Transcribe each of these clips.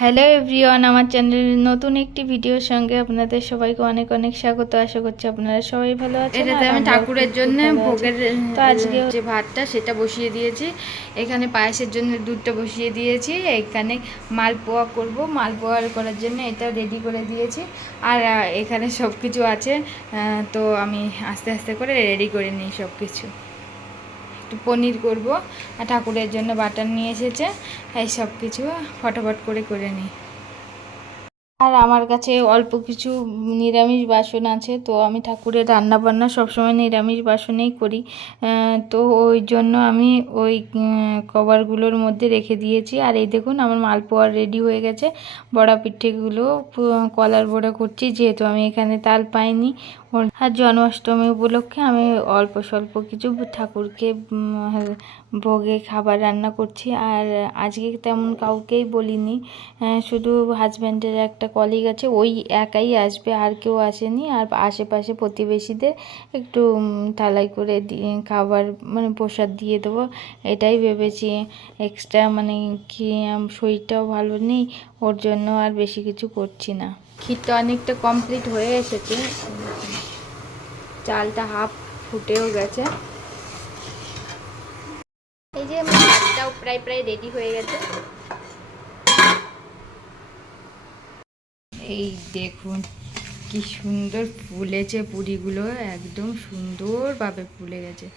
Hello everyone, আমার চ্যানেলের নতুন একটি ভিডিওর সঙ্গে আপনাদের সবাইকে অনেক অনেক স্বাগত। আশা করছি আপনারা সবাই ভালো আছেন। এটাতে আমি ঠাকুরের জন্য ভোগের তো আজকে যে ভাতটা সেটা বসিয়ে দিয়েছি। এখানে পায়েসের জন্য দুধটা বসিয়ে দিয়েছি। এখানে মালপোয়া করব, মালপোয়া করার জন্য এটা রেডি করে দিয়েছি। আর এখানে সব কিছু আছে, তো আমি আস্তে আস্তে করে রেডি করে নিই সব কিছু। একটু পনির করব, আর ঠাকুরের জন্য বাটার নিয়ে এসেছে। এই সব কিছু ফটাফট করে নিই। আর আমার কাছে অল্প কিছু নিরামিষ বাসন আছে, তো আমি ঠাকুরের রান্না বান্না সবসময় নিরামিষ বাসনেই করি। তো ওই জন্য আমি ওই কভারগুলোর মধ্যে রেখে দিয়েছি। আর এই দেখুন আমার মালপোয়া রেডি হয়ে গেছে। বড়া পিঠেগুলো কলার বড়া করছি, যেহেতু আমি এখানে তাল পাইনি। আর জন্মাষ্টমী উপলক্ষে আমি অল্প স্বল্প কিছু ঠাকুরকে ভোগে খাবার রান্না করছি। আর আজকে তেমন কাউকেই বলিনি, শুধু হাজব্যান্ডের একটা কলিগ আছে, ওই একাই আসবে, আর কেউ আসেনি। আর আশেপাশে প্রতিবেশীদের একটু থালাই করে খাবার মানে প্রসাদ দিয়ে দেবো, এটাই ভেবেছি। এক্সট্রা মানে কি শরীরটাও ভালো নেই, ওর জন্য আর বেশি কিছু করছি না। ক্ষীরটা অনেকটা কমপ্লিট হয়ে এসেছে, চালটা হাফ ফুটেও গেছে। এই যে ভাতটাও প্রায় রেডি হয়ে গেছে। এই দেখুন কি সুন্দর ফুলেছে পুরিগুলো, একদম সুন্দরভাবে ফুলে গেছে।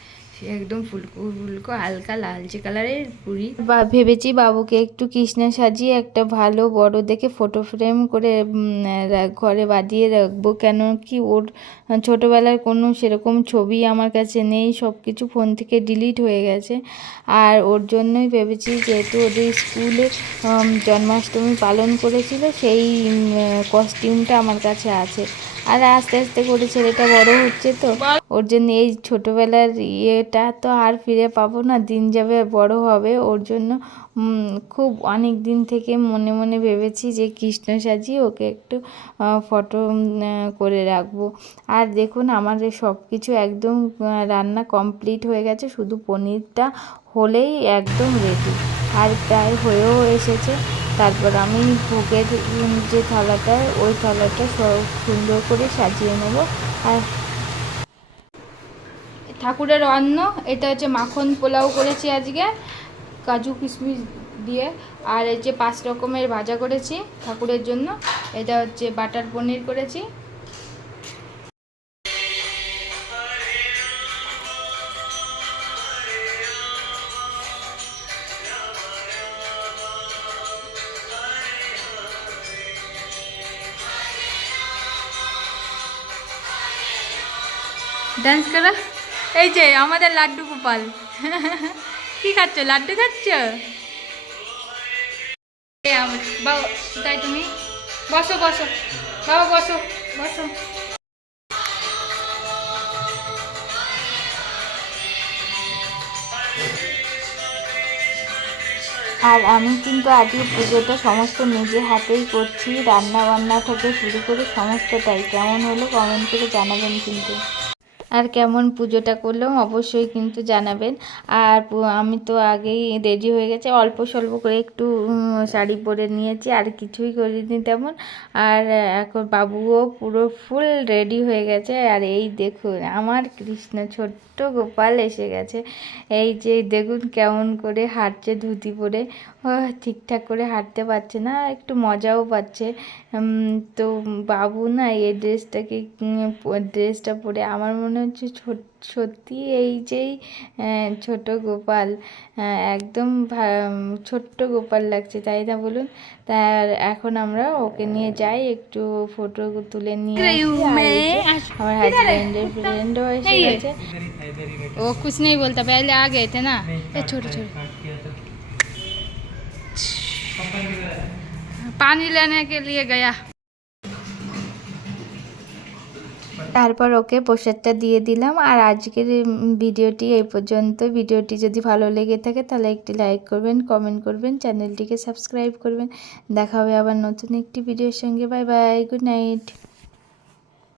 একদম ফুলকো ফুলকো হালকা লালচে কালারের পুরি। ভেবেছি বাবুকে একটু কৃষ্ণা সাজিয়ে একটা ভালো বড় দেখে ফটো ফ্রেম করে ঘরে বাঁধিয়ে রাখবো। কেন কি ওর ছোটোবেলার কোনো সেরকম ছবি আমার কাছে নেই, সব কিছু ফোন থেকে ডিলিট হয়ে গেছে। আর ওর জন্যই ভেবেছি, যেহেতু ওদের স্কুলে জন্মাষ্টমী পালন করেছিল, সেই কস্টিউমটা আমার কাছে আছে। আর আস্তে আস্তে করে ছেলেটা বড় হচ্ছে, তো ওর জন্য এই ছোটোবেলার ইয়েটা তো আর ফিরে পাবো না, দিন যাবে বড় হবে। ওর জন্য খুব অনেক দিন থেকে মনে মনে ভেবেছি যে কৃষ্ণ সাজিয়ে ওকে একটু ফটো করে রাখবো। আর দেখুন আমার সব কিছু একদম রান্না কমপ্লিট হয়ে গেছে, শুধু পনিরটা হলেই একদম রেডি। আর প্রায় হয়েও এসেছে। তারপর আমি ভোগের যে থালাটা, ওই থালাটা সব সুন্দর করে সাজিয়ে নেব। আর ঠাকুরের অন্ন এটা হচ্ছে মাখন পোলাও করেছি আজকে, কাজু কিশমিশ দিয়ে। আর এই যে 5 রকমের ভাজা করেছি ঠাকুরের জন্য। এটা হচ্ছে বাটার পনির করেছি। ডান্স করা, এই যে আমাদের লাড্ডু গোপাল। কি খাচ্ছ, লাড্ডু খাচ্ছ? বাবা তাই তুমি বসো বসো, বাবা বসো বসো। আর আমি কিন্তু আজকে পুজোটা সমস্ত নিজে হাতেই করছি, রান্না বান্না থেকে শুরু করে সমস্তটাই। কেমন হলো কমেন্ট করে জানাবেন কিন্তু। আর কেমন পুজোটা করলাম অবশ্যই কিন্তু জানাবেন। আর আমি তো আগেই রেডি হয়ে গেছে, অল্প স্বল্প করে একটু শাড়ি পরে নিয়েছি, আর কিছুই করিনি তেমন। আর এখন বাবুও পুরো ফুল রেডি হয়ে গেছে। আর এই দেখুন আমার কৃষ্ণ ছোট্ট গোপাল এসে গেছে। এই যে দেখুন কেমন করে হাঁটছে ধুতি পরে, ঠিকঠাক করে হাঁটতে পারছে না, একটু মজাও পাচ্ছে। তো বাবু না এই ড্রেসটা পরে আমার মনে হচ্ছে সত্যি এই যেই ছোট গোপাল, একদম ছোট্ট গোপাল লাগছে, তাই না বলুন? তা এখন আমরা ওকে নিয়ে যাই, একটু ফটো তুলে নিয়ে আসি। আমার হাজব্যান্ডের ফ্রেন্ডও এসে গেছে। ও कुछ नहीं बोलता, पहले आ गए थे ना, छोटे छोटे पानी लेने के लिए गया। তারপর ওকে প্রসাদটা দিয়ে দিলাম। আর আজকের ভিডিওটি এই পর্যন্ত। ভিডিওটি যদি ভালো লেগে থাকে তাহলে একটি লাইক করবেন, কমেন্ট করবেন, চ্যানেলটিকে সাবস্ক্রাইব করবেন। দেখা হবে আবার নতুন একটি ভিডিওর সঙ্গে। Bye bye, good night.